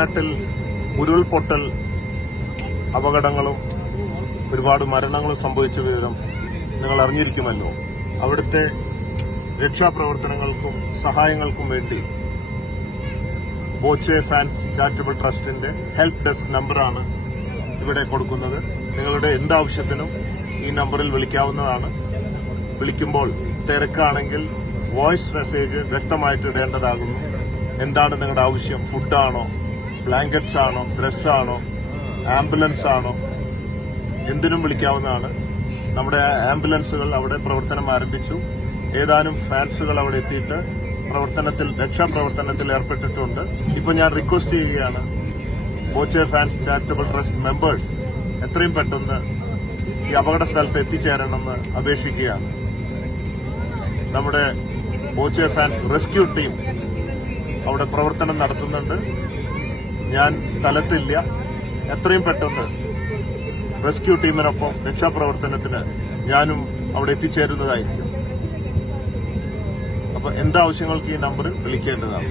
വയനാട്ടിൽ ഉരുൾപൊട്ടൽ അപകടങ്ങളും ഒരുപാട് മരണങ്ങളും സംഭവിച്ച വിവരം നിങ്ങൾ അറിഞ്ഞിരിക്കുമല്ലോ. അവിടുത്തെ രക്ഷാപ്രവർത്തനങ്ങൾക്കും സഹായങ്ങൾക്കും വേണ്ടി ബോച്ചെ ഫാൻസ് ചാരിറ്റബിൾ ട്രസ്റ്റിന്റെ ഹെൽപ്പ് ഡെസ്ക് നമ്പറാണ് ഇവിടെ കൊടുക്കുന്നത്. നിങ്ങളുടെ എന്താവശ്യത്തിനും ഈ നമ്പറിൽ വിളിക്കാവുന്നതാണ്. വിളിക്കുമ്പോൾ തിരക്കാണെങ്കിൽ വോയിസ് മെസ്സേജ് വ്യക്തമായിട്ട് ഇടേണ്ടതാകുന്നു. എന്താണ് നിങ്ങളുടെ ആവശ്യം? ഫുഡാണോ, ബ്ലാങ്കറ്റ്സ് ആണോ, ഡ്രസ്സാണോ, ആംബുലൻസ് ആണോ? എന്തിനും വിളിക്കാവുന്നതാണ്. നമ്മുടെ ആംബുലൻസുകൾ അവിടെ പ്രവർത്തനം ആരംഭിച്ചു. ഏതാനും ഫാൻസുകൾ അവിടെ എത്തിയിട്ട് രക്ഷാപ്രവർത്തനത്തിൽ ഏർപ്പെട്ടിട്ടുണ്ട്. ഇപ്പോൾ ഞാൻ റിക്വസ്റ്റ് ചെയ്യുകയാണ്, Boche fans charitable trust members എത്രയും പെട്ടെന്ന് ഈ അപകട സ്ഥലത്ത് എത്തിച്ചേരണമെന്ന് അപേക്ഷിക്കുകയാണ്. നമ്മുടെ ബോച്ചെ ഫാൻസ് റെസ്ക്യൂ ടീം അവിടെ പ്രവർത്തനം നടത്തുന്നുണ്ട്. ഞാൻ സ്ഥലത്തില്ല. എത്രയും പെട്ടെന്ന് റെസ്ക്യൂ ടീമിനൊപ്പം രക്ഷാപ്രവർത്തനത്തിന് ഞാനും അവിടെ എത്തിച്ചേരുന്നതായിരിക്കും. അപ്പോൾ എന്താവശ്യങ്ങൾക്ക് ഈ നമ്പറിൽ വിളിക്കേണ്ടതാണ്.